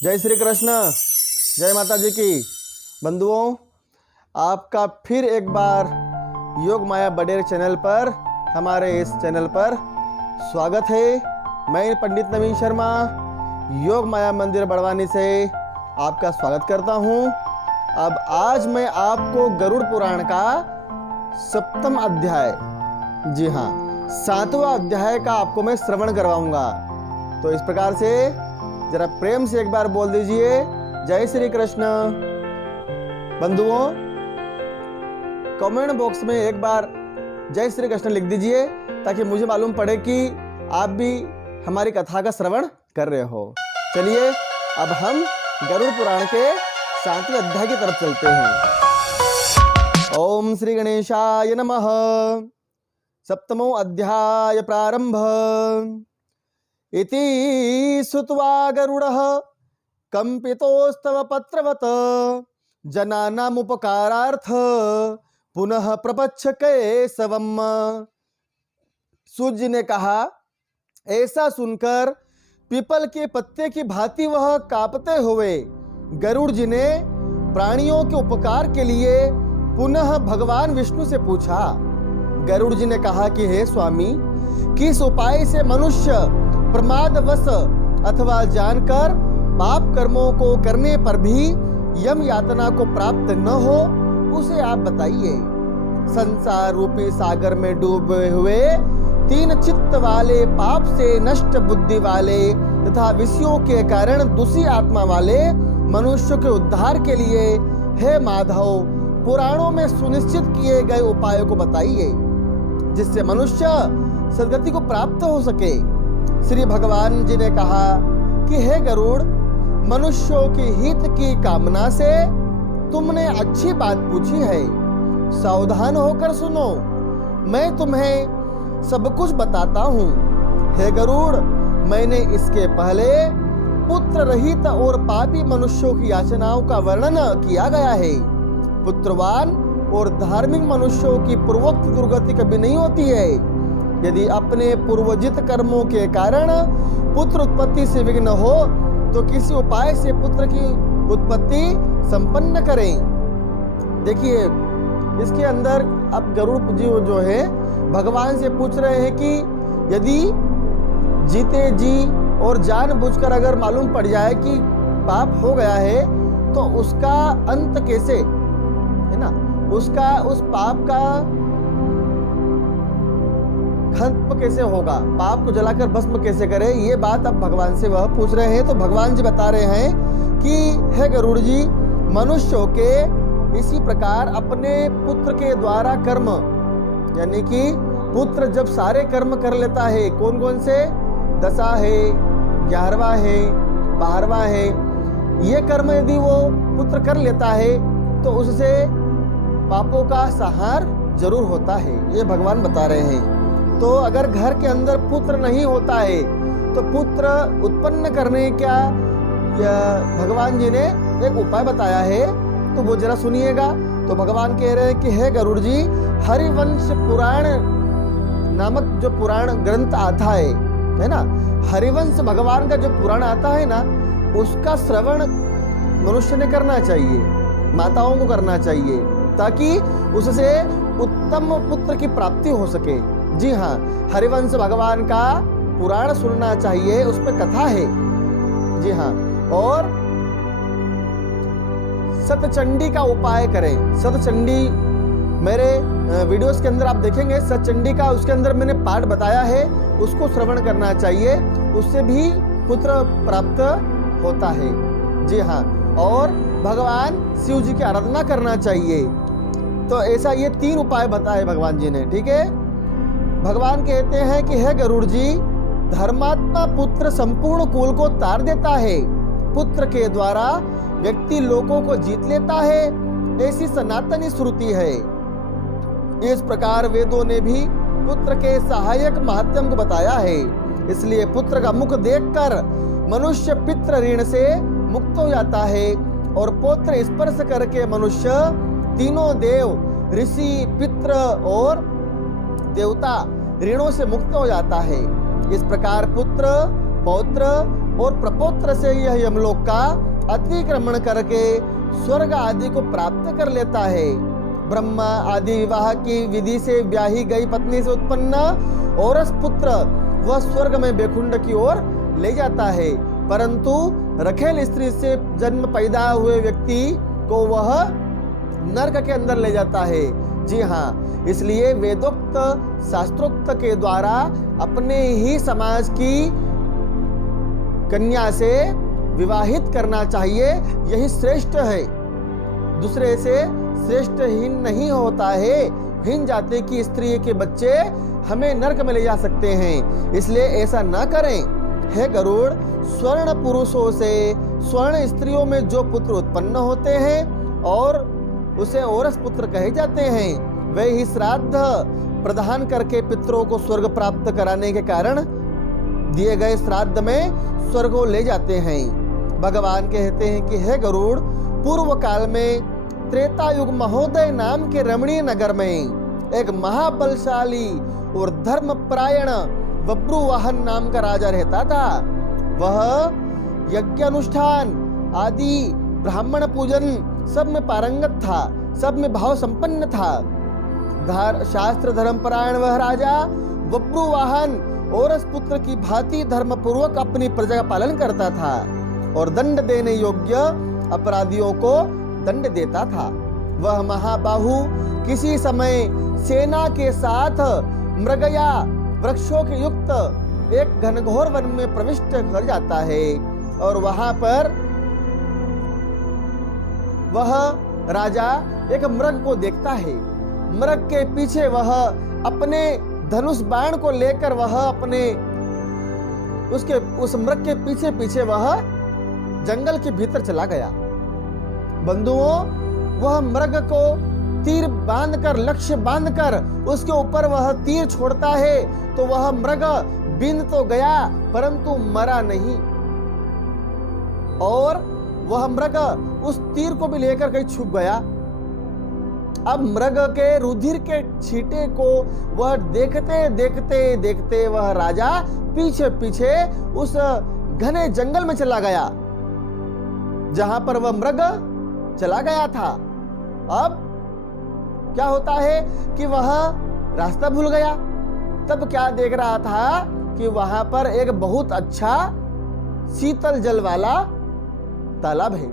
जय श्री कृष्ण, जय माता जी की। बंधुओं, आपका फिर एक बार योग माया बडेर चैनल पर, हमारे इस चैनल पर स्वागत है। मैं पंडित नवीन शर्मा योग माया मंदिर बड़वानी से आपका स्वागत करता हूं। अब आज मैं आपको गरुड़ पुराण का 7वां अध्याय, जी हाँ 7वां अध्याय का आपको मैं श्रवण करवाऊंगा। तो इस प्रकार से जरा प्रेम से एक बार बोल दीजिए, जय श्री कृष्ण। बंधुओं, कमेंट बॉक्स में एक बार जय श्री कृष्ण लिख दीजिए ताकि मुझे मालूम पड़े कि आप भी हमारी कथा का श्रवण कर रहे हो। चलिए अब हम गरुड़ पुराण के 7वें अध्याय की तरफ चलते हैं। ओम श्री गणेशाय नमः। 7वां अध्याय प्रारंभ। इति सुत्वा गरुडः कंपितोस्तव पत्रवत् जनानामुपकारार्थ पुनः प्रपच्छ केशवम्। सूत जी ने कहा, ऐसा सुनकर पीपल के पत्ते की भांति वह कांपते हुए गरुड़ जी ने प्राणियों के उपकार के लिए पुनः भगवान विष्णु से पूछा। गरुड़ जी ने कहा कि हे स्वामी, किस उपाय से मनुष्य प्रमादवश अथवा जानकर पाप कर्मों को करने पर भी यम यातना को प्राप्त न हो, उसे आप बताइए। संसार रूपी सागर में डूबे हुए 3 चित्त वाले, पाप से नष्ट बुद्धि वाले तथा विषयों के कारण दूषी आत्मा वाले मनुष्य के उद्धार के लिए हे माधव, पुराणों में सुनिश्चित किए गए उपायों को बताइए जिससे मनुष्य सद्गति को प्राप्त हो सके। श्री भगवान जी ने कहा कि हे गरुड़, मनुष्यों के हित की कामना से तुमने अच्छी बात पूछी है। सावधान होकर सुनो, मैं तुम्हें सब कुछ बताता हूँ। हे गरुड़, मैंने इसके पहले पुत्र रहित और पापी मनुष्यों की याचनाओं का वर्णन किया गया है। पुत्रवान और धार्मिक मनुष्यों की पूर्वोक्त दुर्गति कभी नहीं होती है यदि अपने पूर्वजित कर्मों के कारण पुत्र उत्पत्ति से विघ्न हो तो किसी उपाय से पुत्र की उत्पत्ति संपन्न करें। देखिए, इसके अंदर अब गरुड़ जी जो है भगवान से पूछ रहे हैं कि यदि जीते जी और जानबूझकर अगर मालूम पड़ जाए कि पाप हो गया है तो उसका अंत कैसे, है ना, उसका उस पाप का खत्म कैसे होगा, पाप को जलाकर भस्म कैसे करे, ये बात अब भगवान से वह पूछ रहे हैं। तो भगवान जी बता रहे हैं कि हे गरुड़ जी, मनुष्यों के इसी प्रकार अपने पुत्र के द्वारा कर्म, यानी कि पुत्र जब सारे कर्म कर लेता है, कौन कौन से, 10 है, 11वां है, 12वां है, ये कर्म यदि वो पुत्र कर लेता है तो उससे पापों का संहार जरूर होता है, ये भगवान बता रहे हैं। तो अगर घर के अंदर पुत्र नहीं होता है तो पुत्र उत्पन्न करने का भगवान जी ने एक उपाय बताया है, तो वो जरा सुनिएगा। तो भगवान कह रहे हैं कि हे गरुड़ जी, हरिवंश पुराण नामक जो पुराण ग्रंथ आता है ना, हरिवंश भगवान का जो पुराण आता है ना, उसका श्रवण मनुष्य ने करना चाहिए, माताओं को करना चाहिए, ताकि उससे उत्तम पुत्र की प्राप्ति हो सके। जी हाँ, हरिवंश भगवान का पुराण सुनना चाहिए, उसमें कथा है। जी हाँ, और सतचंडी का उपाय करें। सतचंडी मेरे वीडियोस के अंदर आप देखेंगे, सतचंडी का उसके अंदर मैंने पाठ बताया है, उसको श्रवण करना चाहिए, उससे भी पुत्र प्राप्त होता है। जी हाँ, और भगवान शिव जी की आराधना करना चाहिए। तो ऐसा ये 3 उपाय बताए भगवान जी ने, ठीक है। भगवान कहते हैं कि हे गरुड़ जी, धर्मात्मा पुत्र संपूर्ण कुल को तार देता है, पुत्र के द्वारा व्यक्ति लोगों को जीत लेता है, ऐसी सनातनी श्रुति है। इस प्रकार वेदों ने भी पुत्र के सहायक महात्म को बताया है। इसलिए पुत्र का मुख देखकर मनुष्य पितृ ऋण से मुक्त हो जाता है और पौत्र स्पर्श करके मनुष्य तीनों देव, ऋषि, पितृ और देवता ऋणों से मुक्त हो जाता है। इस प्रकार पुत्र, पौत्र और प्रपौत्र से यह यमलोक का अतिक्रमण करके स्वर्ग आदि को प्राप्त कर लेता है। ब्रह्मा आदि विवाह की विधि से ब्याही गई पत्नी से उत्पन्न औरस पुत्र वह स्वर्ग में बेकुंड की ओर ले जाता है, परंतु रखेल स्त्री से जन्म पैदा हुए व्यक्ति को वह नरक के अंदर ले जाता है। जी हाँ, इसलिए वेदोक्त शास्त्रोक्त के द्वारा अपने ही समाज की कन्या से विवाहित करना चाहिए, यही श्रेष्ठ है। दूसरे से श्रेष्ठ हीन नहीं होता है। हीन जाति की स्त्री के बच्चे हमें नरक में ले जा सकते हैं, इसलिए ऐसा ना करें। हे गरुड़, स्वर्ण पुरुषों से स्वर्ण स्त्रियों में जो पुत्र उत्पन्न होते हैं और उसे औरस पुत्र कहे जाते हैं, वे ही श्राद्ध प्रदान करके पितरों को स्वर्ग प्राप्त कराने के कारण दिए गए श्राद्ध में स्वर्ग को ले जाते हैं। भगवान कहते हैं कि हे गरुड़, पूर्व काल में त्रेता युग महोदय नाम के रमणीय नगर में एक महाबलशाली और धर्मपरायण बब्रुवाहन नाम का राजा रहता था। वह यज्ञ अनुष्ठान आदि ब्राह्मण पूजन सब में पारंगत था, सब में भाव संपन्न था। शास्त्र धर्मपरायण वह राजा बब्रुवाहन औरस पुत्र की भांति धर्म पूर्वक अपनी प्रजा का पालन करता था और दंड देने योग्य अपराधियों को दंड देता था। वह महाबाहु किसी समय सेना के साथ मृगया वृक्षों के युक्त एक घनघोर वन में प्रविष्ट कर जाता है और वहां पर वह राजा एक मृग को देखता है। मृग के पीछे वह अपने धनुष बाण को लेकर वह अपने उस मृग के पीछे पीछे वह जंगल के भीतर चला गया। बंधुओं, वह मृग को तीर बांधकर, लक्ष्य बांधकर उसके ऊपर वह तीर छोड़ता है तो वह मृग बिंद तो गया परंतु मरा नहीं, और वह मृग उस तीर को भी लेकर कहीं छुप गया। अब मृग के रुधिर के छींटे को वह देखते देखते देखते वह राजा पीछे पीछे उस घने जंगल में चला गया जहां पर वह मृग चला गया था। अब क्या होता है कि वह रास्ता भूल गया। तब क्या देख रहा था कि वहां पर एक बहुत अच्छा शीतल जल वाला तालाब है।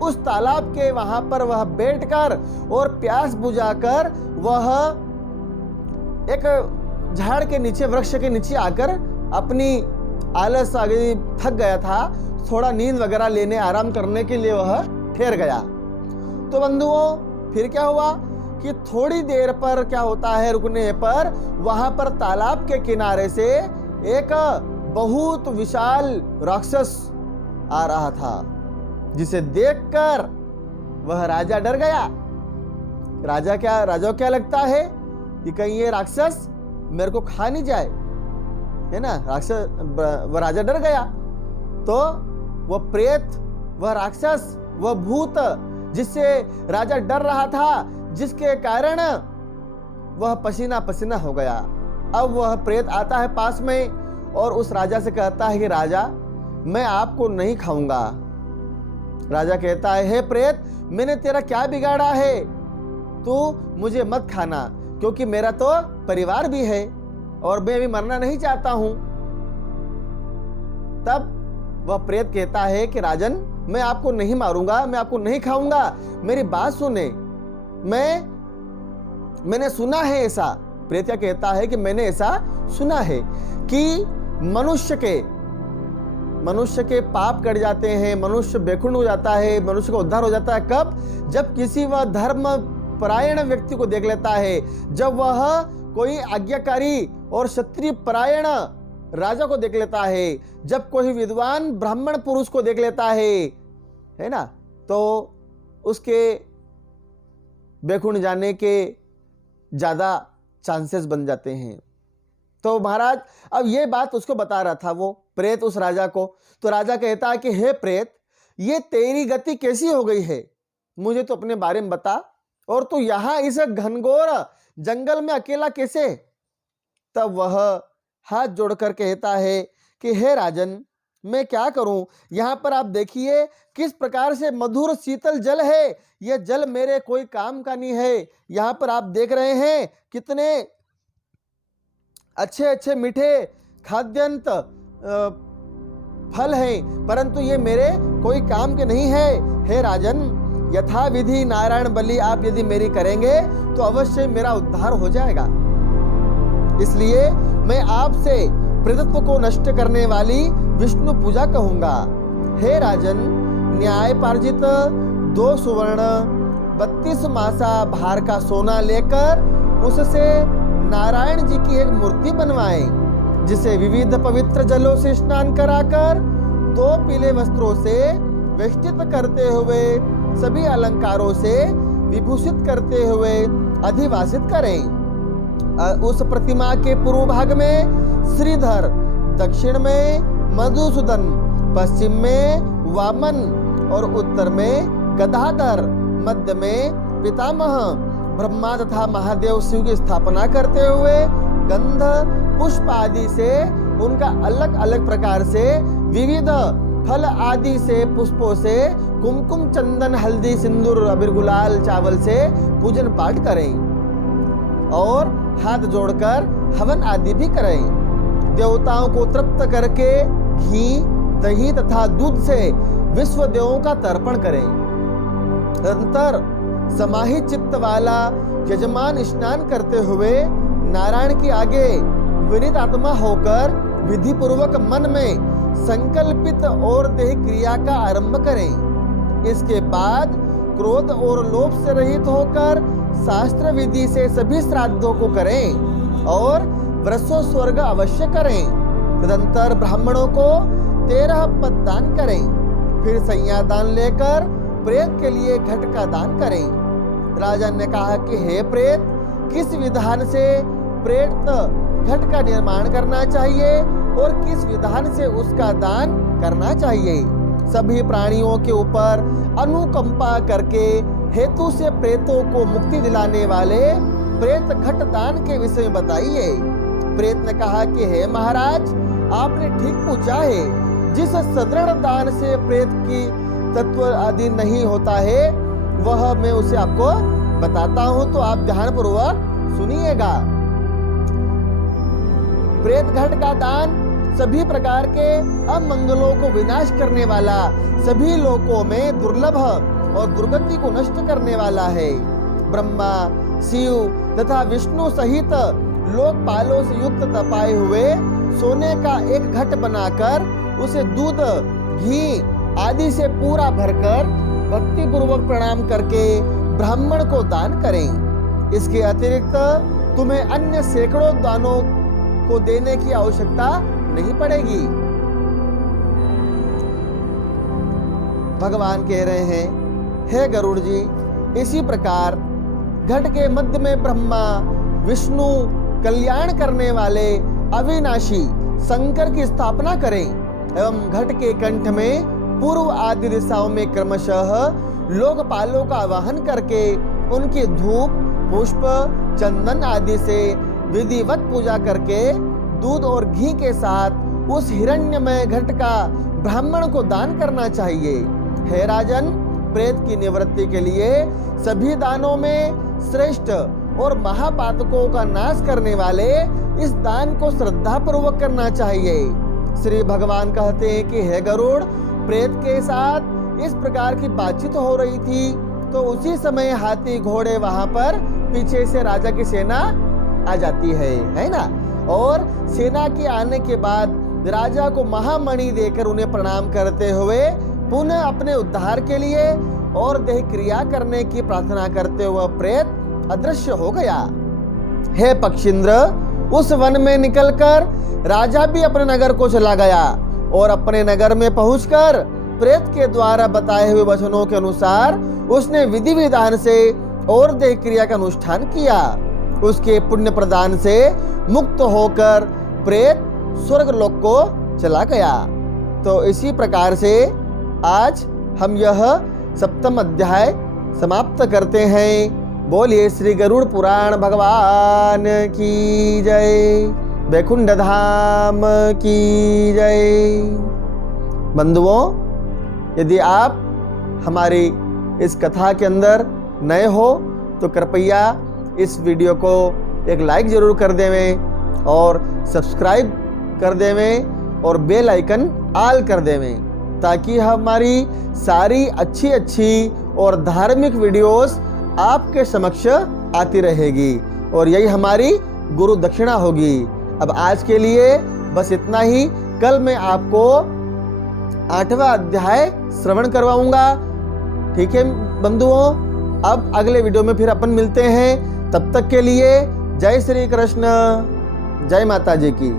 उस तालाब के वहां पर वह बैठकर और प्यास बुझाकर वह एक झाड़ के नीचे, वृक्ष के नीचे आकर अपनी आलस आ गई, थक गया था, थोड़ा नींद वगैरह लेने, आराम करने के लिए वह ठहर गया। तो बंधुओं, फिर क्या हुआ कि थोड़ी देर पर क्या होता है, रुकने पर वहां पर तालाब के किनारे से एक बहुत विशाल राक्षस आ रहा था, जिसे देखकर वह राजा डर गया। राजा को क्या लगता है कि कहीं ये राक्षस मेरे को खा नहीं जाए, है ना। वह राजा डर गया। तो वह प्रेत, वह राक्षस, वह भूत जिससे राजा डर रहा था, जिसके कारण वह पसीना पसीना हो गया। अब वह प्रेत आता है पास में और उस राजा से कहता है कि राजा, मैं आपको नहीं खाऊंगा। राजा कहता है, हे प्रेत, मैंने तेरा क्या बिगाड़ा है, तू मुझे मत खाना, क्योंकि मेरा तो परिवार भी है और मैं भी मरना नहीं चाहता हूं। तब वह प्रेत कहता है कि राजन, मैं आपको नहीं मारूंगा, मैं आपको नहीं खाऊंगा, मेरी बात सुने। मैंने सुना है ऐसा। प्रेत क्या कहता है कि मैंने ऐसा सुना है कि मनुष्य के पाप कट जाते हैं, मनुष्य बेखुंड हो जाता है, मनुष्य का उद्धार हो जाता है। कब? जब किसी वह धर्म परायण व्यक्ति को देख लेता है, जब वह कोई आज्ञाकारी और क्षत्रिय परायण राजा को देख लेता है, जब कोई विद्वान ब्राह्मण पुरुष को देख लेता है ना, तो उसके बेखुंड जाने के ज्यादा चांसेस बन जाते हैं। तो महाराज अब ये बात उसको बता रहा था वो प्रेत उस राजा को। तो राजा कहता है कि हे प्रेत, ये तेरी गति कैसी हो गई है, मुझे तो अपने बारे में बता, और तू यहां इस घनघोर जंगल में अकेला कैसे? तब वह हाथ जोड़कर कहता है कि हे राजन, मैं क्या करूं। यहाँ पर आप देखिए किस प्रकार से मधुर शीतल जल है, यह जल मेरे कोई काम का नहीं है। यहाँ पर आप देख रहे हैं कितने अच्छे अच्छे मीठे खाद्यंत फल हैं, परंतु ये मेरे कोई काम के नहीं है। हे राजन, यथा विधि नारायण बलि आप यदि मेरी करेंगे तो अवश्य मेरा उद्धार हो जाएगा। इसलिए मैं आपसे प्रेतत्व को नष्ट करने वाली विष्णु पूजा कहूंगा। हे राजन, न्याय पार्जित 2 सुवर्ण 32 मासा भार का सोना लेकर उससे नारायण जी की एक मूर्ति बनवाएं, जिसे विविध पवित्र जलों से स्नान कराकर 2 पीले वस्त्रों से वेष्टित करते हुए सभी अलंकारों से विभूषित करते हुए अधिवासित करें। उस प्रतिमा के पूर्व भाग में श्रीधर, दक्षिण में मधुसूदन, पश्चिम में वामन और उत्तर में गदाधर, मध्य में पितामह ब्रह्मा तथा महादेव शिव की स्थापना करते हुए गंध पुष्प आदि से उनका अलग अलग प्रकार से विविध फल आदि से पुष्पों से कुमकुम चंदन हल्दी सिंदूर अबीर गुलाल चावल से पूजन पाठ करें और हाथ जोड़कर हवन आदि भी करें। देवताओं को तृप्त करके घी दही तथा दूध से विश्व देवों का तर्पण करें। तदंतर समाहित चित्त वाला यजमान स्नान करते हुए नारायण के आगे विनीत आत्मा होकर विधि पूर्वक मन में संकल्पित और देह क्रिया का आरंभ करें। इसके बाद क्रोध और लोभ से रहित होकर शास्त्र विधि से सभी श्राद्धों को करें और वृषो स्वर्ग अवश्य करें। तदंतर ब्राह्मणों को 13 पद दान करें। फिर संज्ञा दान लेकर प्रेत के लिए घट का दान करें। राजा ने कहा कि हे प्रेत, किस विधान से प्रेत घट का निर्माण करना चाहिए और किस विधान से उसका दान करना चाहिए। सभी प्राणियों के ऊपर अनुकंपा करके हेतु से प्रेतों को मुक्ति दिलाने वाले प्रेत घट दान के विषय में बताइए। प्रेत ने कहा कि हे महाराज, आपने ठीक पूछा है। जिस सदृढ़ दान से प्रेत की तत्व आदि नहीं होता है वह मैं उसे आपको बताता हूं, तो आप ध्यान पूर्वक सुनिएगा। प्रेत घट का दान सभी प्रकार के अमंगलों को विनाश करने वाला, सभी लोकों में दुर्लभ और दुर्गति को नष्ट करने वाला है। ब्रह्मा, शिव तथा विष्णु सहित लोकपालों से युक्त तपाए हुए सोने का एक घट बनाकर उसे दूध घी आदि से पूरा भरकर भक्ति पूर्वक प्रणाम करके ब्राह्मण को दान करें। इसके अतिरिक्त तुम्हें अन्य सैकड़ों दानों को देने की आवश्यकता नहीं पड़ेगी। भगवान कह रहे हैं, हे गरुड़ जी, इसी प्रकार घट के मध्य में ब्रह्मा विष्णु कल्याण करने वाले अविनाशी शंकर की स्थापना करें एवं घट के कंठ में पूर्व आदि दिशाओं में क्रमशः लोकपालों का आवाहन करके उनकी धूप पुष्प चंदन आदि से विधिवत पूजा करके दूध और घी के साथ उस हिरण्यमय घट का ब्राह्मण को दान करना चाहिए। हे राजन, प्रेत की निवृत्ति के लिए सभी दानों में श्रेष्ठ और महापातकों का नाश करने वाले इस दान को श्रद्धा पूर्वक करना चाहिए। श्री भगवान कहते हैं कि हे गरुड़, प्रेत के साथ इस प्रकार की बातचीत हो रही थी तो उसी समय हाथी घोड़े वहां पर पीछे से राजा की सेना आ जाती है ना। और सेना के आने के बाद राजा को महामणि देकर उन्हें प्रणाम करते हुए पुनः अपने उद्धार के लिए और देह क्रिया करने की प्रार्थना करते हुए प्रेत अदृश्य हो गया। हे पक्षींद्र, उस वन में निकलकर राजा भी अपने नगर को चला गया और अपने नगर में पहुंचकर प्रेत के द्वारा बताए हुए वचनों के अनुसार उसने विधि विधान से और देह क्रिया का अनुष्ठान किया। उसके पुण्य प्रदान से मुक्त होकर प्रेत स्वर्ग लोक को चला गया। तो इसी प्रकार से आज हम यह 7वां अध्याय समाप्त करते हैं। बोलिए श्री गरुड़ पुराण भगवान की जय, वैकुंठ धाम की जय। बंधुओं, यदि आप हमारी इस कथा के अंदर नए हो तो कृपया इस वीडियो को एक लाइक जरूर कर देवें और सब्सक्राइब कर देवें और बेल आइकन ऑल कर देवें, ताकि हमारी सारी अच्छी अच्छी और धार्मिक वीडियोस आपके समक्ष आती रहेगी और यही हमारी गुरु दक्षिणा होगी। अब आज के लिए बस इतना ही। कल मैं आपको 8वां अध्याय श्रवण करवाऊंगा। ठीक है बंधुओं, अब अगले वीडियो में फिर अपन मिलते हैं। तब तक के लिए जय श्री कृष्ण, जय माता जी की।